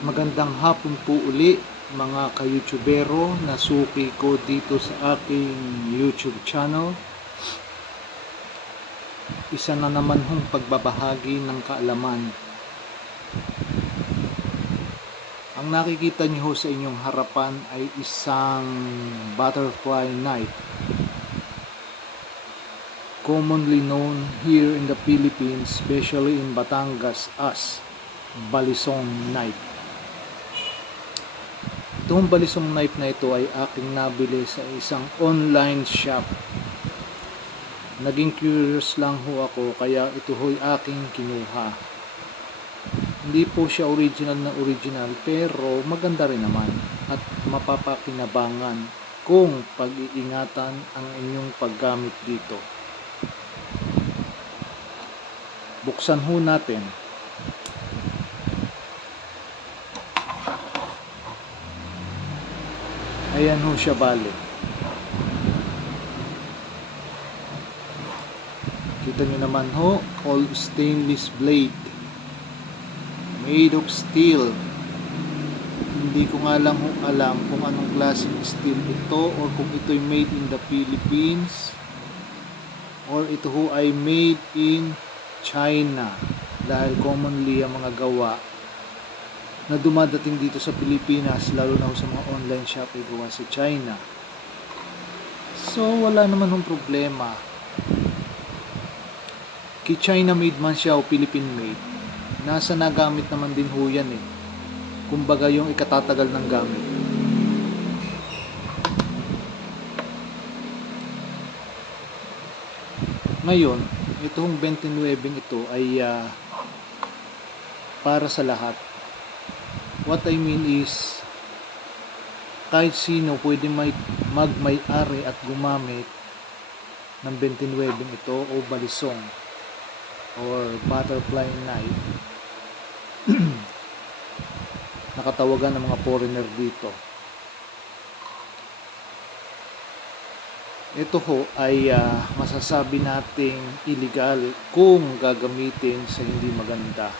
Magandang hapon po uli mga ka-YouTubero na suki ko dito sa aking YouTube channel. Isa na naman hong pagbabahagi ng kaalaman. Ang nakikita niyo ho sa inyong harapan ay isang butterfly knife. Commonly known here in the Philippines, especially in Batangas, as balisong knife. Itong balisong knife na ito ay aking nabili sa isang online shop. Naging curious lang ho ako kaya ito ho'y aking kinuha. Hindi po siya original na original pero maganda rin naman at mapapakinabangan kung pag-iingatan ang inyong paggamit dito. Buksan ho natin. Ayan ho siya bali. Kita nyo naman ho, all stainless blade. Made of steel. Hindi ko nga lang ho alam kung anong klaseng steel ito or kung ito'y made in the Philippines or ito ho ay made in China dahil commonly ang mga gawa na dumadating dito sa Pilipinas lalo na ho sa mga online shop ay gawa sa China. So wala naman hong problema. China made man siya o Philippine made, nasa nagamit naman din ho yan eh. Kumbaga yung ikatatagal ng gamit. Ngayon, itong 29 ito ay para sa lahat. What I mean is, kahit sino pwede magmay-ari at gumamit ng 29 ito o balisong or butterfly knife. Nakatawagan ng mga foreigner dito. Ito ho ay masasabi nating illegal kung gagamitin sa hindi maganda.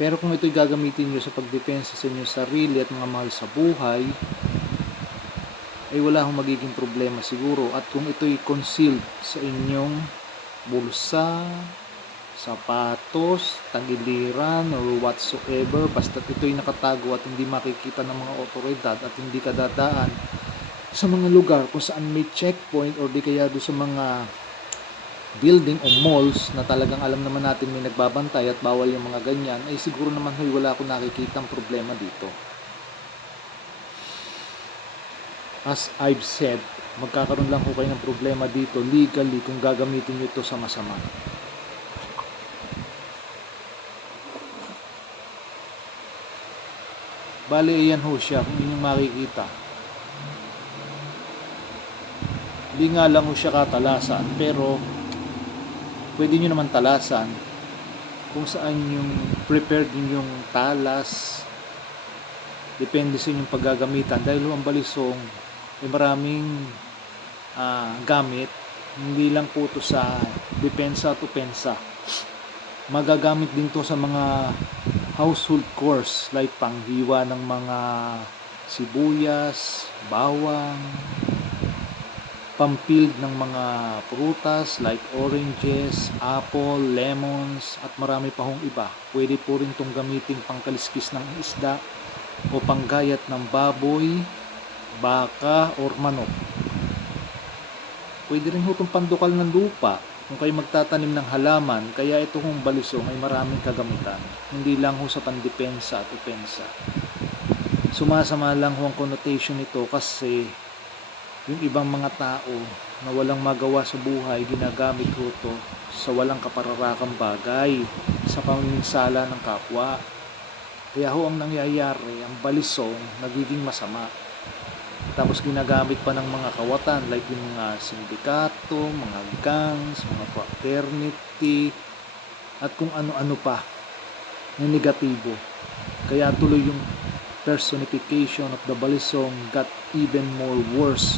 Pero kung ito'y gagamitin nyo sa pagdepensa sa inyong sarili at mga mahal sa buhay, ay wala hong magiging problema siguro. At kung ito'y concealed sa inyong bulsa, sapatos, tagiliran, or whatsoever, basta ito'y nakatago at hindi makikita ng mga otoridad at hindi kadadaan sa mga lugar kung saan may checkpoint or di kaya doon sa mga building o malls na talagang alam naman natin may nagbabantay at bawal yung mga ganyan, ay siguro naman wala akong nakikitang problema dito. As I've said, magkakaroon lang ko kayo ng problema dito legally kung gagamitin nyo ito sa masama. Bale, ayan ho siya kung inyong makikita. Hindi nga lang ho siya katalasan, pero pwede nyo naman talasan kung saan yung prepared yung talas. Depende sa inyong paggagamitan. Dahil ho ang balisong ay maraming gamit. Hindi lang po ito sa depensa at opensa. Magagamit din to sa mga household chores like panghiwa ng mga sibuyas, bawang, pampild ng mga prutas like oranges, apple, lemons, at marami pa hong iba. Pwede po rin itong gamitin pangkaliskis ng isda o panggayat ng baboy, baka, or manok. Pwede rin itong pandukal ng lupa kung kayo magtatanim ng halaman, kaya ito hong balisong ay maraming kagamitan. Hindi lang ho sa pandepensa at opensa. Sumasama lang ho ang connotation nito kasi yung ibang mga tao na walang magawa sa buhay, ginagamit ho ito sa walang kapararakang bagay, sa pamiminsala ng kapwa. Kaya ho ang nangyayari, ang balisong nagiging masama. Tapos ginagamit pa ng mga kawatan like yung mga sindikato, mga gangs, mga fraternity, at kung ano-ano pa na negatibo. Kaya tuloy yung personification of the balisong got even more worse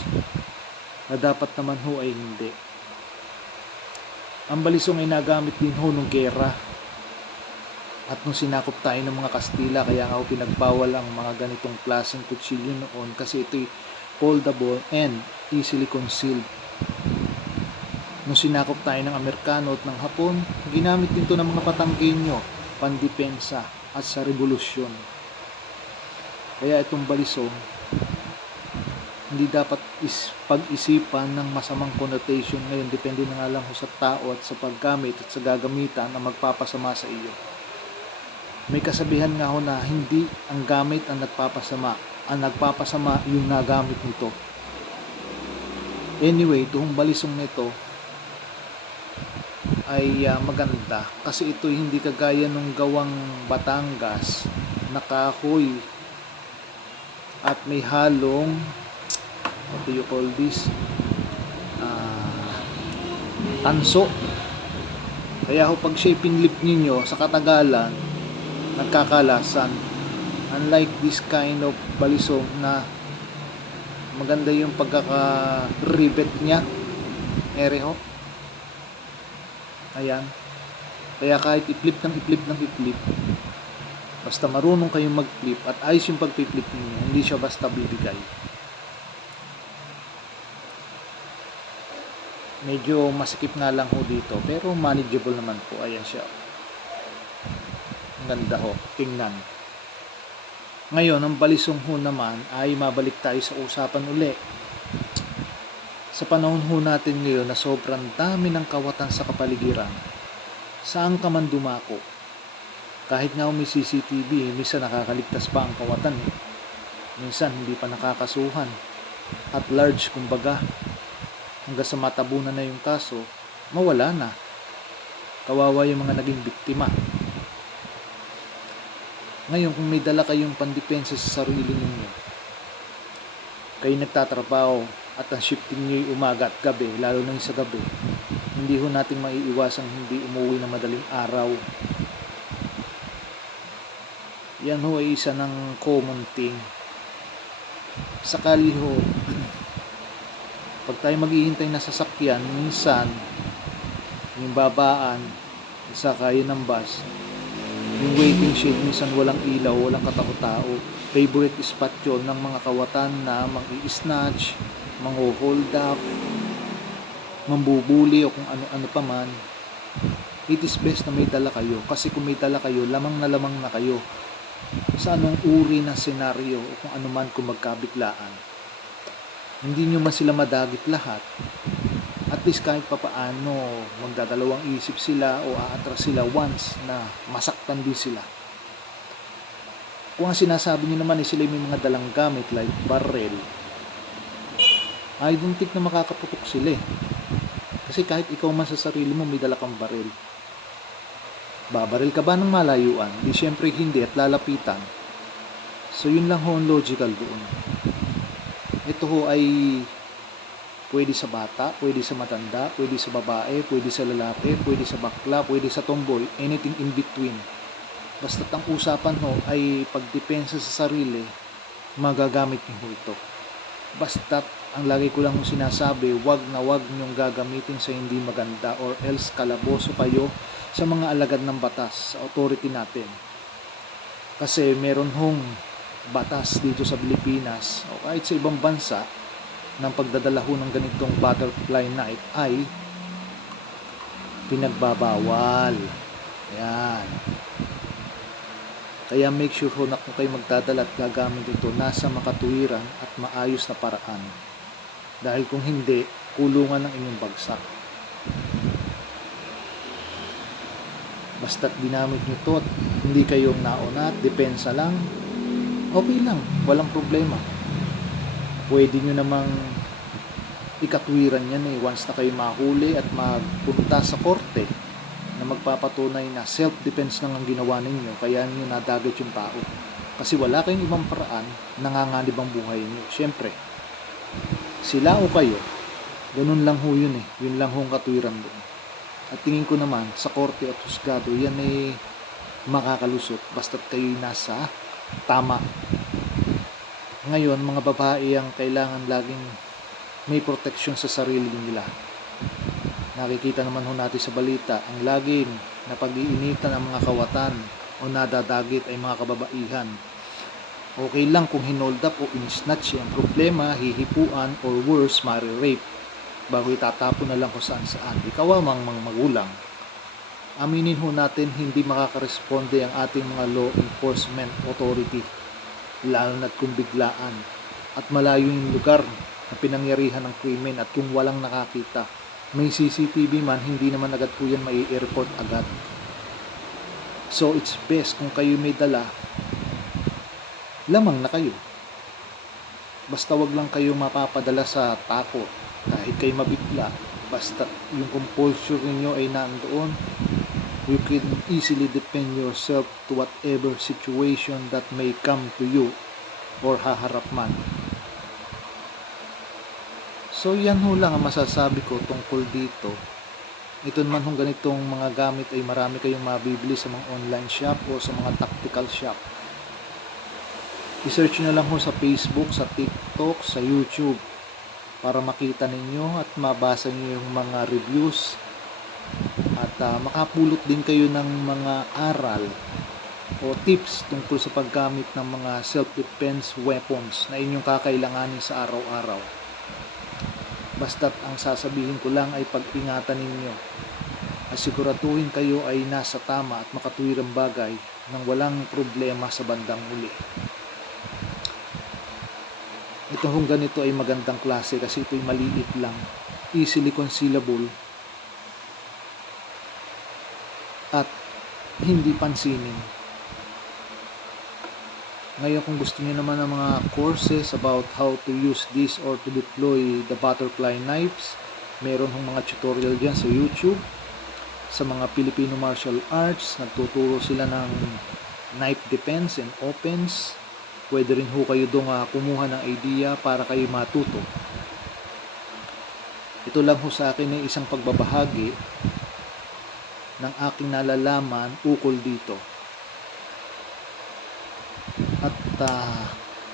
na dapat naman ho ay hindi. Ang balisong ay nagamit din ho nung gera. At nung sinakop tayo ng mga Kastila, kaya nga pinagbawal ang mga ganitong klaseng kutsilyo noon kasi ito'y foldable and easily concealed. Nung sinakop tayo ng Amerikano at ng Hapon, ginamit din ito ng mga Batanggenyo, pandepensa at sa revolusyon. Kaya itong balisong, hindi dapat pag-isipan ng masamang connotation ngayon. Depende na nga lang sa tao at sa paggamit at sa gagamitan na magpapasama sa iyo. May kasabihan nga ho na hindi ang gamit ang nagpapasama, ang nagpapasama yung nagamit nito. Anyway, itong balisong nito ay maganda kasi ito hindi kagaya nung gawang Batangas na kahoy at may halong what do you call this, tanso. Kaya ho pag siya pinlip ninyo sa katagalan, nagkakalasan. Unlike this kind of balisong na maganda yung pagkaka-rivet niya, ho. Ayan. Kaya kahit i-flip ng i-flip, basta marunong kayong mag-flip at ayos yung pag-flip ninyo, hindi siya basta bibigay. Medyo masikip nga lang ho dito, pero manageable naman po. Ayan siya. Ang ganda ho, tingnan. Ngayon, ang balisong ho naman ay mabalik tayo sa usapan uli. Sa panahon ho natin ngayon na sobrang dami ng kawatan sa kapaligiran, saan ka man dumako, kahit nga may CCTV, minsan nakakaligtas pa ang kawatan minsan hindi pa nakakasuhan at large, kumbaga hanggang sa matabunan na yung kaso, mawala na. Kawawa yung mga naging biktima. Ngayon, kung may dala kayong pandepensa sa sarili ninyo, kayo nagtatrabaho at ang shifting nyo yung umaga at gabi, lalo na sa gabi, hindi ho natin maiiwasang hindi umuwi ng madaling araw. Yan ho ay isa ng common thing. Sakali ho, pag tayo maghihintay na sasakyan, minsan yung babaan, isakayin ng bus, yung waiting shed, minsan walang ilaw, walang katao-tao. Favorite spot yun ng mga kawatan na mang-i-snatch, mang-hold up, mambubuli o kung ano-ano pa man. It is best na may dala kayo, kasi kung may dala kayo, lamang na kayo sa anong uri ng senaryo o kung ano man kung magkabiglaan. Hindi nyo man sila madagit lahat. At least kahit papaano magdadalawang isip sila o aatras sila once na masaktan din sila. Kung ang sinasabi nyo naman sila may mga dalang gamit like barrel, I don't think na makakaputok sila Kasi kahit ikaw man sa sarili mo may dala kang barrel, babaril ka ba ng malayuan? Di syempre hindi at lalapitan. So yun lang ho ang logical doon. Ito ho ay pwede sa bata, pwede sa matanda, pwede sa babae, pwede sa lalaki, pwede sa bakla, pwede sa tomboy, anything in between. Basta't ang usapan ho ay pagdepensa sa sarili, magagamit niyo ito. Basta't ang lagi ko lang sinasabi, wag niyong gagamitin sa hindi maganda or else kalaboso kayo sa mga alagad ng batas, sa authority natin. Kasi meron hong batas dito sa Pilipinas o kahit sa ibang bansa ng pagdadala ho ng ganitong butterfly knife ay pinagbabawal. Ayan. Kaya make sure ho na kung kayo magdadala at gagamit ito, nasa makatuwiran at maayos na paraan. Dahil kung hindi, kulungan ng inyong bagsak. Basta't ginamit nyo ito at hindi kayong nauna at depensa lang, okay lang, walang problema. Pwede nyo namang ikatwiran yan once na kayo mahuli at magpunta sa korte na magpapatunay na self-defense lang ang ginawa ninyo, kaya nyo nadagat yung tao. Kasi wala kayong ibang paraan, nanganganib ang buhay nyo. Siyempre, sila o kayo, ganun lang ho yun yun lang ho ang katwiran doon. At tingin ko naman, sa korte at husgado, yan makakalusot basta't kayo nasa tama. Ngayon, mga babae ang kailangan laging may proteksyon sa sarili nila. Nakikita naman ho natin sa balita, ang laging napag-iinitan ng mga kawatan o o nadadagit ay mga kababaihan. Okay lang kung hinold up o in-snatch. Ang problema, hihipuan or worse, mari-rape bago itatapon na lang kung saan saan. Ikawamang mga magulang. Aminin ho natin, hindi makakaresponde ang ating mga law enforcement authority, lalo na't kung biglaan at malayo yung lugar na pinangyarihan ng krimen at kung walang nakakita. May CCTV man, hindi naman agad po yan mai-report agad. So it's best kung kayo may dala, lamang na kayo. Basta wag lang kayo mapapadala sa takot. Kahit kayo mabigla, basta yung compulsion niyo ay nandoon, you can easily defend yourself to whatever situation that may come to you or haharap man. So yan ho lang ang masasabi ko tungkol dito. Ito naman hong ganitong mga gamit ay marami kayong mabibili sa mga online shop o sa mga tactical shop. I-search nyo lang ho sa Facebook, sa TikTok, sa YouTube para makita ninyo at mabasa nyo yung mga reviews at makapulot din kayo ng mga aral o tips tungkol sa paggamit ng mga self-defense weapons na inyong kakailanganin sa araw-araw. Basta't ang sasabihin ko lang ay pag-ingatan ninyo at siguraduhin kayo ay nasa tama at makatuwirang bagay nang walang problema sa bandang huli. Ito hong ganito ay magandang klase kasi ito'y maliit lang, easily concealable at hindi pansinin. Ngayon kung gusto niyo naman ng mga courses about how to use this or to deploy the butterfly knives, meron hong mga tutorial dyan sa YouTube. Sa mga Filipino martial arts, nagtuturo sila ng knife defense and offense. Pwede rin ho kayo doon kumuha ng idea para kayo matuto. Ito lang ho sa akin ay isang pagbabahagi ng aking nalalaman ukol dito. At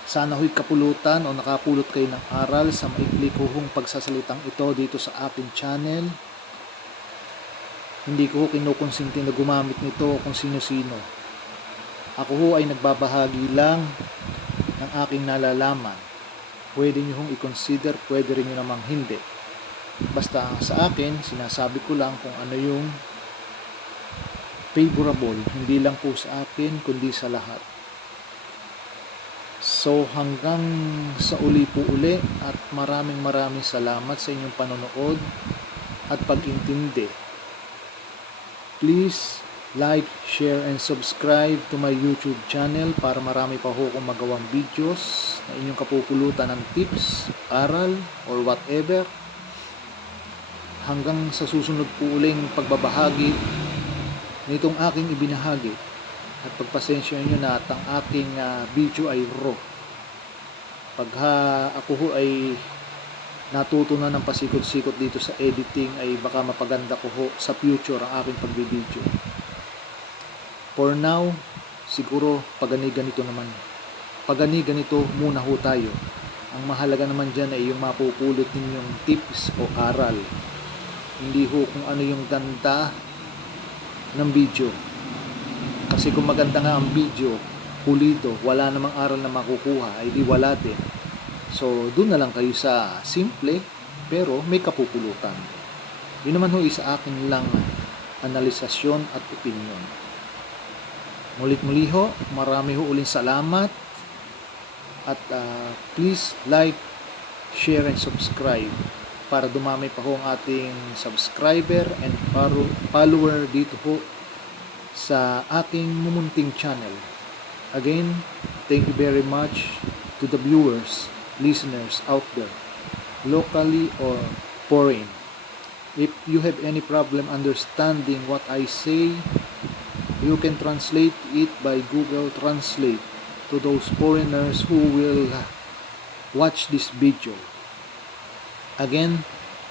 sana ho'y kapulutan o nakapulot kayo ng aral sa maikli ko hong pagsasalitang ito dito sa aking channel. Hindi ko ho kinukonsinti na gumamit nito kung sino-sino. Ako ho ay nagbabahagi lang ng aking nalalaman. Pwede nyo hong i-consider, pwede rin nyo namang hindi. Basta sa akin, sinasabi ko lang kung ano yung favorable, hindi lang po sa akin, kundi sa lahat. So hanggang sa uli po uli at maraming salamat sa inyong panonood at pag-intindi. Please like, share, and subscribe to my YouTube channel para marami pa ho kong magawang videos na inyong kapupulutan ng tips, aral, or whatever. Hanggang sa susunod po uling pagbabahagi nitong aking ibinahagi. At pagpasensya nyo na at ang aking video ay raw. Pag ako ho ay natuto na ng pasikot-sikot dito sa editing ay baka mapaganda ko ho sa future ang aking pagbibideo. For now, siguro pagani-ganito naman. Pagani-ganito muna ho tayo. Ang mahalaga naman dyan ay yung mapupulot ninyong tips o aral. Hindi ho kung ano yung ganda ng video. Kasi kung maganda nga ang video, pulido, wala namang aral na makukuha, ay di wala din. So, doon na lang kayo sa simple, pero may kapupulutan. Yun naman ho isa akin lang analisasyon at opinion. Mulit-muli ho, marami ho uling salamat at please like, share, and subscribe para dumami pa ho ang ating subscriber and follower dito ho sa ating mumunting channel. Again, thank you very much to the viewers, listeners out there, locally or foreign. If you have any problem understanding what I say, you can translate it by Google Translate to those foreigners who will watch this video. Again,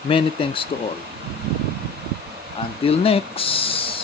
many thanks to all. Until next.